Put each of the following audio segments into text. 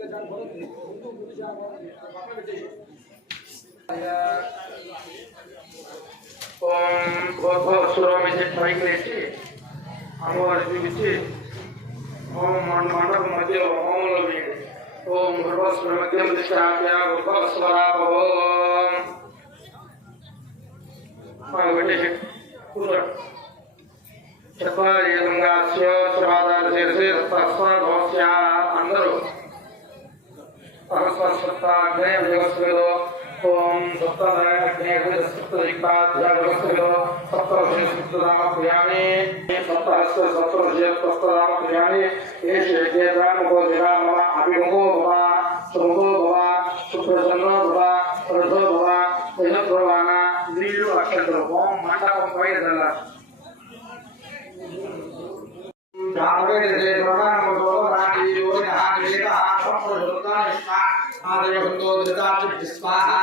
ओम मंडप मध्य ओम लगे ओम भूर्भुवस्व मध्यम दिशाभ्या भूर्भुवस्वरा ओम वेटेश कुलर चक्वारि गंगास्य श्रादार शेषे तस्माद्वस्य अंदरो परस्परसत्ताग्ने व्यवस्थितो ओम सप्तदाय अग्ने सप्तदिक्पाध्या व्यवस्थितो सप्तर्षि सप्तदाम प्रियाणि सप्तहस्त सप्तर्षि सप्तदाम प्रियाणि एष यज्ञेन्द्रामुखो दिवामः अभिमुखो भव सुमुखो भव सुप्रसन्नो भव प्रसो भव तेजस्ववाना नीलु अक्षतरो ओम मंडपं पयदल्ल जावे दे प्रणामो राणि योनि आदिलेका आत्मप्रदोता आदयवन्तो ददाति स्वाहा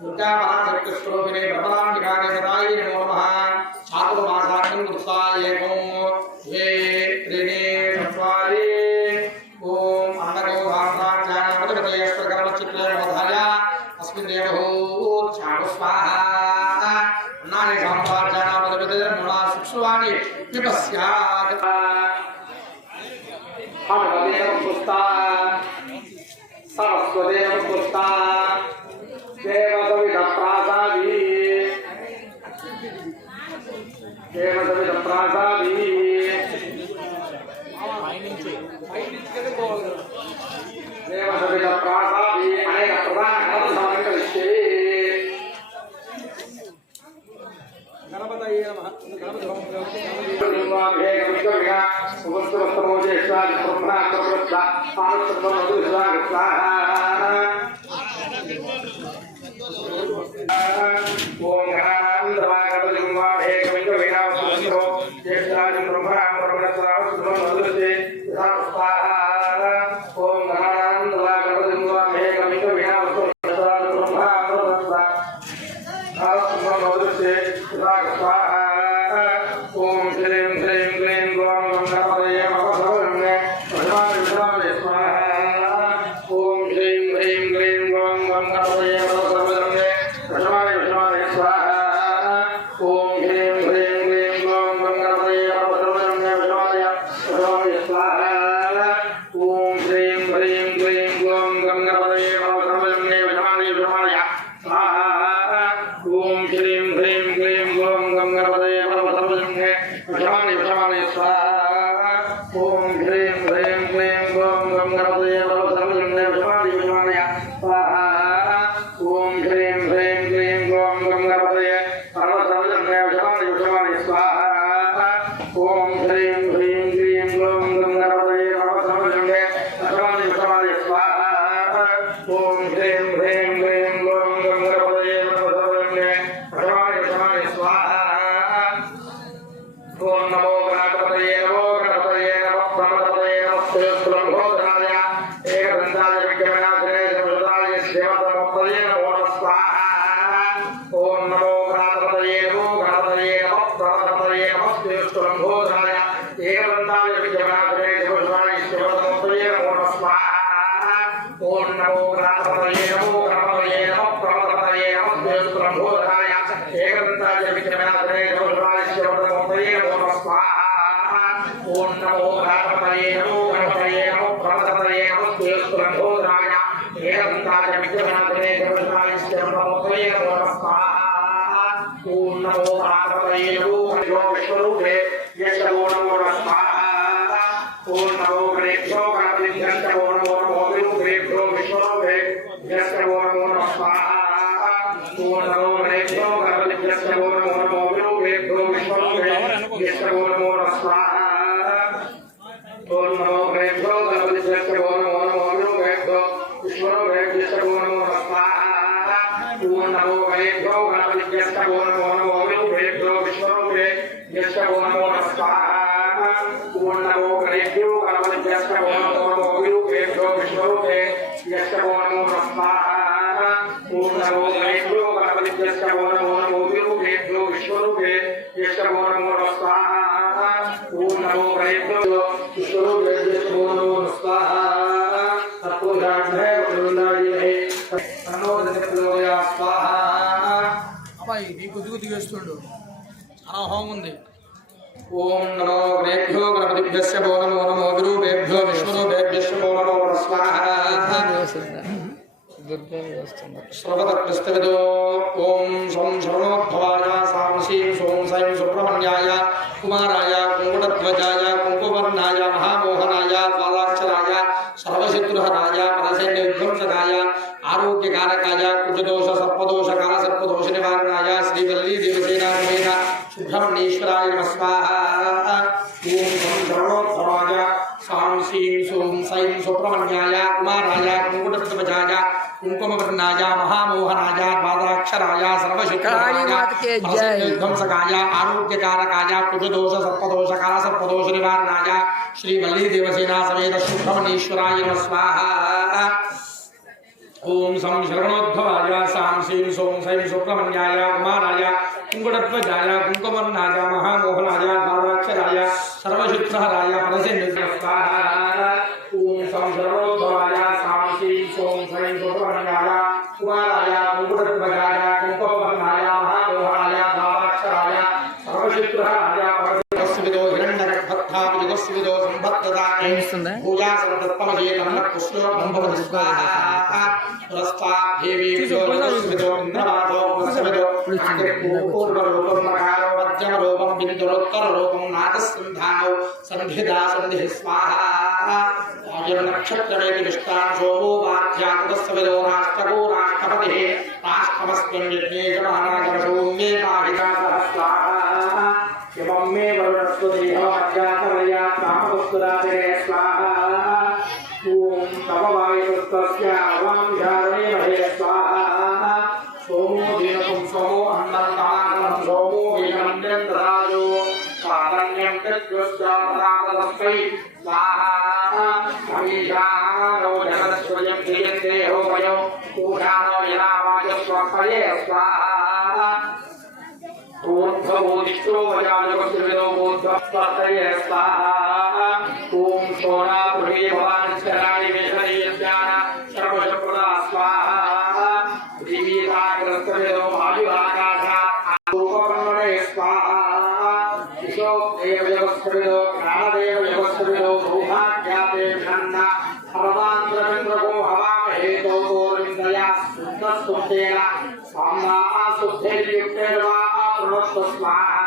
दुर्गा महाशक्तिस्वरूपिणे ब्रह्माण्डकारिणराय नमो नमः चातुर्मासाख्यं कृत्वायेको ये त्रीणि चत्वारि ओम अन्नगो धामराज्ञानमतपतयस्त्रकर्मचित्रेणोधाय अस्मिन् देवहो चातु स्वाहा अन्नानि धामराज्ञानमतपतयर्मुणा सुक्षुवाणि विपस्यात् हनुमदेवं पुस्ता सरस्वतीं पुस्ता देवसविधप्रासादी देवसविधप्रासादी देवसविधप्रासादी अनेक प्रधान ग्रंथांकरिष्ये गणपतये नमः ओम नमो పూర్తి చేస్తుండు. అలా హోమం ఉంది. ఓం నమో గణేభ్యో గణపతిభ్యశ్చ భో నమో నమో విరూపేభ్యో విశ్వరూపేభ్యశ్చ భో నమో స్వాహా. सर्वतकृष्टविदो ओम सोम शरणोद्भवाय सां श्रीं सों सैं सुब्रह्मण्याय कुमाराय कुङ्कुटध्वजाय कुङ्कुवर्णाय महामोहनाय द्वादाक्षराय सर्वशत्रुहराय परसैन्यविध्वंसकाय आरोग्यकारकाय कुजदोष सर्पदोषकाल सर्पदोषनिवारणाय श्रीवल्ली देवसेनासमेत सुब्रह्मण्येश्वराय नमः स्वाहा. ओम सोम शरणोद्भवाय सां श्रीं सों सैं सुब्रह्मण्याय कुमाराय कुङ्कुटध्वजाय कुंकुमवर्णाय महामोहनाय द्वादाक्षराय सर्वशत्रुहराय विध्वंसकाय आरोग्यकारकाय कुजदोष सर्पदोषकाल सर्पदोष निवारणाय श्रीवल्ली देवसेना समेत सुब्रह्मण्येश्वराय नमः स्वाहा. ओम सं शरणोद्भवाय सां श्रीं सों सैं सुब्रह्मण्याय कुमाराय कुङ्कुटध्वजाय कुङ्कुमवर्णाय महामोहनाय द्वादाक्षराय सर्वशत्रुहराय परसैन्यविध्वंसकाय स्वाहा. ओम सं शरणोद्भवाय सां श्रीं सों सैं सुब्रह्मण्याय कुमाराय कुङ्कुटध्वजाय कुङ्कुमवर्णाय महामोहनाय द्वादाक्षराय सर्वशत्रुहराय परसैन्यविध्वंसकाय हिरण्यगर्भद्धाविजगस्विदो संभक्तदाय भूयासनदत्तमजेतम कृष्णो ब्रह्मवति स्वाहा. पुरस्ताद्देवी विजोगस्विदो इन्द्रवादो पुरस्विदो पूर्वरूपमकारो मध्यमरूपं बिन्दुरोत्तररूपं नादस्सन्धानो सन्धिदा सन्धिः स्वाहा. आयनक्षत्रमेति विष्टां सोमो वाध्याकुतस्विदो राष्ट्रको राष्ट्रपतिः राष्ट्रमस्मिन् यज्ञे च महाराजवशोम्ये काहिता सहस्राः. एवं मे वरुणस्वदेहो अध्याकरया कामवस्तुराजये स्वाहा. ओम तपवायुस्तस्य अवांशारणे महे स्वाहा. सोमो दीनकं सोमो अन्नदानं सोमो वेदमन्त्रं ददायो साधन्यं तत्त्वस्यामदातस्मै स्वाहा. अमीशानो जगत्स्वयं धीयते होमयो पूषानो यनावाच स्वपये स्वाहा. ऊर्ध्वभूतिष्ठो वजाजगस्विदो ऊर्ध्वस्वतये स्वाहा. ओम सोना पृथ्वी भवानी शरणाय वेशने यज्ञान सर्वशप्रदा स्वाहा. पृथ्वी सागरस्त्वमेदो वायुराकाशा रूपवर्णने स्वाहा. दिशो देवयोस्त्वमेदो ज्ञानदेव योस्त्वमेदो सौभाग्यादे धन्ना सर्वान्तरचन्द्रको हवामहे दोरिन्दया शुद्धस्तुतेन साम्ना शुद्धैर्युक्तैर्वा प्रणोत्तु स्वाहा.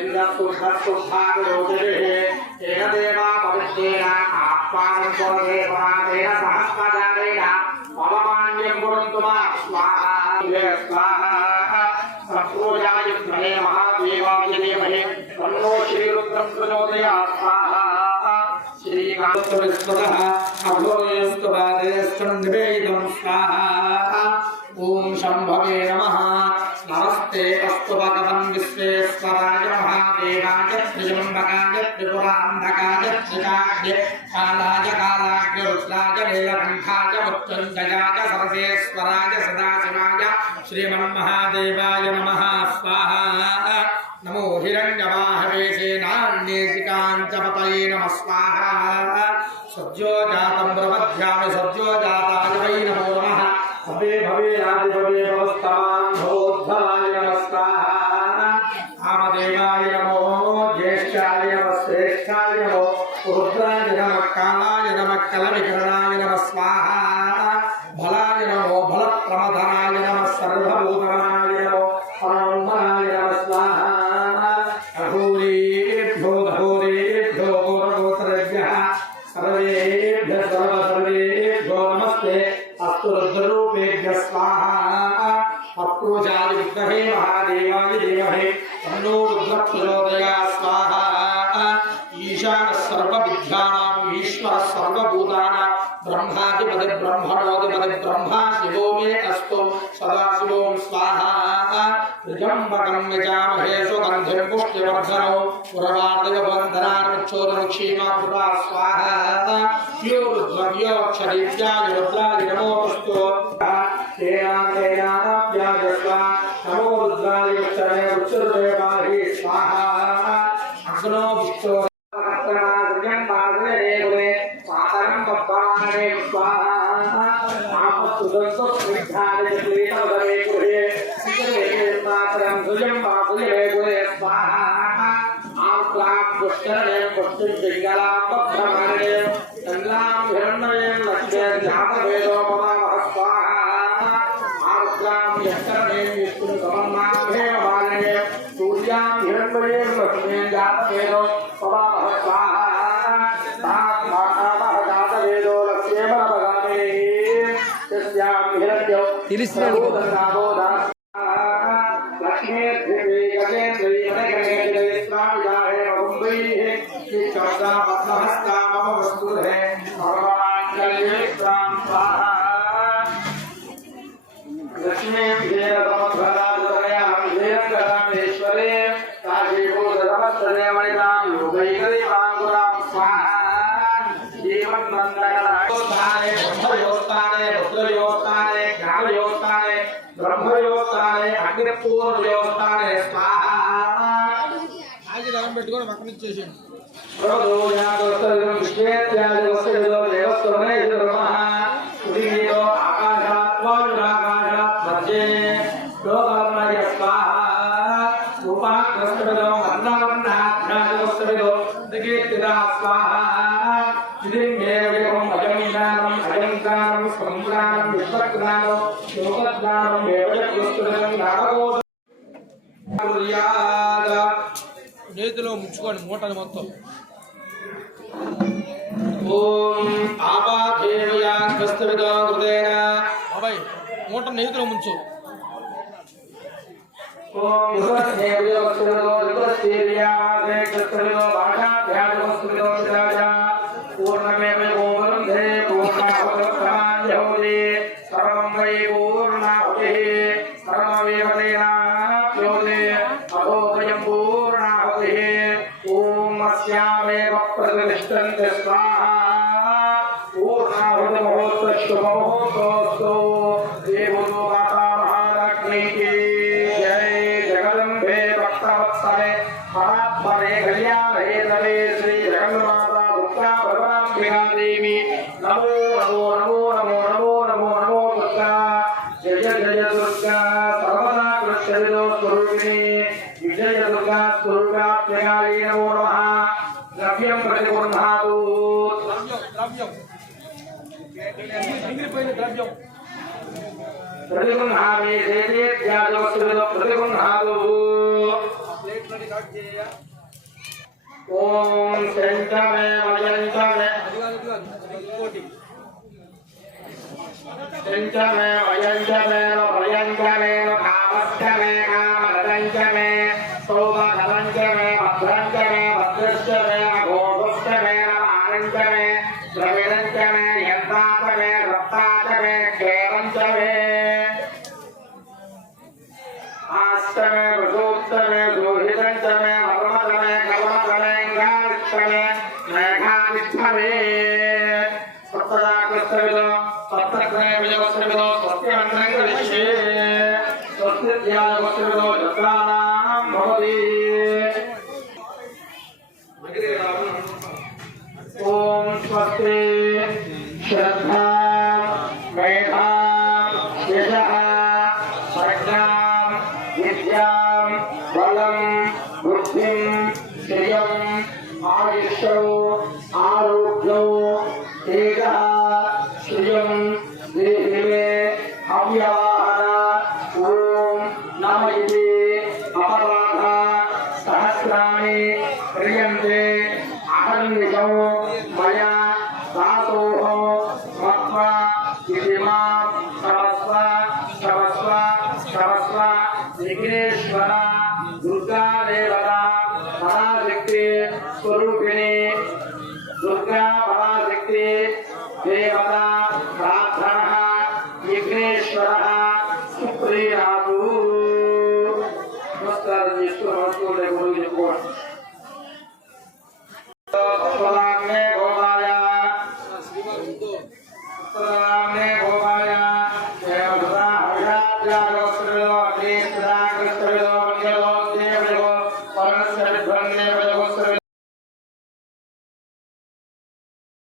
इन्द्रस्तुष्ठस्तुष्ठाविरोधिः तेन देवा पवित्रेण आत्मानं स्वर्गे परातेन सहस्रजालेन पवमान्यं कुर्वन्तु मा स्वाहा. स्वाहा. सत्रोजाय विद्महे महादेवाय धीमहि तन्नो श्रीरुद्रं प्रचोदयात् स्वाहा. श्रीकान्तविस्मतः अभोयस्तु पादेस्तु निवेदितं स्वाहा. ओम शंभवे नमः. नमस्ते अस्तु भगवन् विश्वेश्वराय महादेवाय त्रिजम्बकाय त्रिपुरान्धकाय त्रिकाग्य कालाय कालाग्य रुद्राय नीलकण्ठाय मृत्युञ्जयाय सर्वेश्वराय सदाशिवाय श्रीमन्महादेवाय नमः स्वाहा. नमो हिरण्यवाहवे सेनान्येशिकाञ्चपतये नमः स्वाहा. सद्यो जातं प्रपद्यामि सद्यो जाताय वै नमो नमः. भवे भवे आदि भवे भवस्तमान् भवोद्धवाय नमः स्वाहा. आमदेवाय नमो ज्येष्ठाय नमः श्रेष्ठाय नमो रुद्राय नमः कालाय नमः कलविकरणाय नमः स्वाहा. बलाय नमो बलप्रमथनाय नमः सर्वभूतनाय नमो परात्मनाय नमः स्वाहा. अघोरेभ्यो घोरेभ्यो घोरगोत्रेभ्यः सर्वेभ्यः सर्वेभ्यो नमस्ते अस्तु रुद्ररूपेभ्यः स्वाहा. अप्रोजाय विद्महे महादेवाय धीमहि तन्नो रुद्रः प्रचोदयात् स्वाहा. ईशानः सर्वविद्यानां ईश्वरः सर्वभूतानां ब्रह्माधिपति ब्रह्मणोऽधिपति ब्रह्मा शिवो मे अस्तु सदाशिवों स्वाहा. त्र्यम्बकं यजामहे सुगन्धिं पुष्टिवर्धनौ उर्वार्धवबन्धनान्मुक्षोरमुक्षीमामृता स्वाहा. यो रुद्रव्यो क्षरीत्याय रुद्राय नमोऽस्तु. नमो रुद्राय क्षणे उच्चदेवाहि स्वाहा. अग्नो विष्णो ब्रह्माणे स्वाहा आपस्तु दंतो स्निग्धाने क्लीनवदने गुहे सिद्धे मातरं सुजं पापुले गुहे स्वाहा आप्लाक पुष्करणे पुष्टिं पिङ्गलां बद्धमाने चन्द्रां हिरण्मयं लक्ष्ये जातवेदो ममावः स्वाहा आर्द्रां यत्करणे विष्णु समन्नाभे वाणे सूर्यां हिरण्मयं लक्ष्ये जातवेदो ममावः स्वाहा तात्मावः जातवेदो लक्ष्ये ममावगामे तस्यां हिरण्यो सरोदनाभो लक्ष्मी देवी गजेन्द्री मनगणे स्वामिजाहे मुंबई चौदा पद्महस्ता मम वस्तुधे भगवान जलेश्वरां स्वाहा लक्ष्मी विजय समध्वराजतनया विजयंकरामेश्वरे काशीभूतधमस्तदे मणितां योगैकरीमाङ्कुरां स्वाहा जीवन्नन्दकलायोत्थाने ब्रह्मयोत्थाने रुद्रयोत्थाने ज्ञानयोत्थाने ब्रह्मयोत्थाने अग्निपूर्वयोत्थाने स्वाहा ఆగి దండం పెట్టుకొని పక్కన ఇచ్చేసేయండి. प्रभोजागोस्तरं विश्वेत्यागोस्तरं देवस्तरणे नमः उदीयो आकाशात् वायुराकाशात् मध्ये लोकमय स्वाहा उपाक्रस्तमिदो अन्नवन्नाध्यागोस्तमिदो दिगेतिरा स्वाहा इदिमेवं अजंगानं अजंगानं संगानं विश्वज्ञानं लोकज्ञानं वेदज्ञानं नागोद నేతిలో ముంచుకోండి మూటని మొత్తం. ఓం ఆపాదేవయాస్తమిదో కృతేన బాబాయ్ మూట నేతిలో ముంచు. ఓం ఉదదేవయోస్తమిదో రుద్రదేవ్యాదే కృతమిదో భాషాధ్యానోస్తమిదో రాజా పూర్ణమేవ గోవిందే పూర్ణావతాంజోది సర్వం వై పూర్ణాహుతి సర్వమేవ తేనాప్యోది అహోభయం పూర్ణాహుతి ఓం అస్యామేవ ప్రతిష్ఠంతే స్వాహా పూర్ణాహుతి మహోత్సవ శుభమహోత్సవస్తు దేవో మాతా మహాలక్ష్మీకి జై జగదంబే భక్తవత్సలే మహాత్మనే కళ్యాణే నవే శ్రీ జగన్మాతా దుర్గా భగవాంబికా దేవి నమో నమో నమో నమో నమో నమో నమో దుర్గా జయ జయ దుర్గా సర్వదా కృష్ణవిదో స్వరూపిణి విజయ దుర్గా స్వరూపాత్మయాయ నమో నమః ద్రవ్యం ప్రతిగృహాతు ద్రవ్యం మిగిలిపోయిన ద్రవ్యం ప్రతిగృహామి దేవేత్యాదవస్తువిదో ప్రతిగృహాతు ఓం శంకమే మయంకమే శంకమే మయంకమే భయంకమే కామస్థమే కామరంకమే సౌభగవంకమే భద్రంకమే భద్రశ్చమే ఘోషశ్చమే ఆనందమే ద్రవిడంకమే యంతాకమే రక్తాకమే కేవంకమే ఆస్తమే వృషోత్తమే గృహితంకమే మర్మకమే కల్మకమే గాలిష్టమే మేఘాలిష్టమే సప్తదా కృష్ణవిదో సప్తగ్నే విజయవస్త్రవిదో స్వస్త్యమన్నం విశ్వే స్వస్త్యాగవస్త్రవిదో జత్రాణాం భవతి ఓం స్వస్తి శ్రద్ధా మేధా యశః ప్రజ్ఞాం విద్యాం బలం బుద్ధిం శ్రియం ఆయుష్యం ఆరోగ్యం తేజః శ్రియం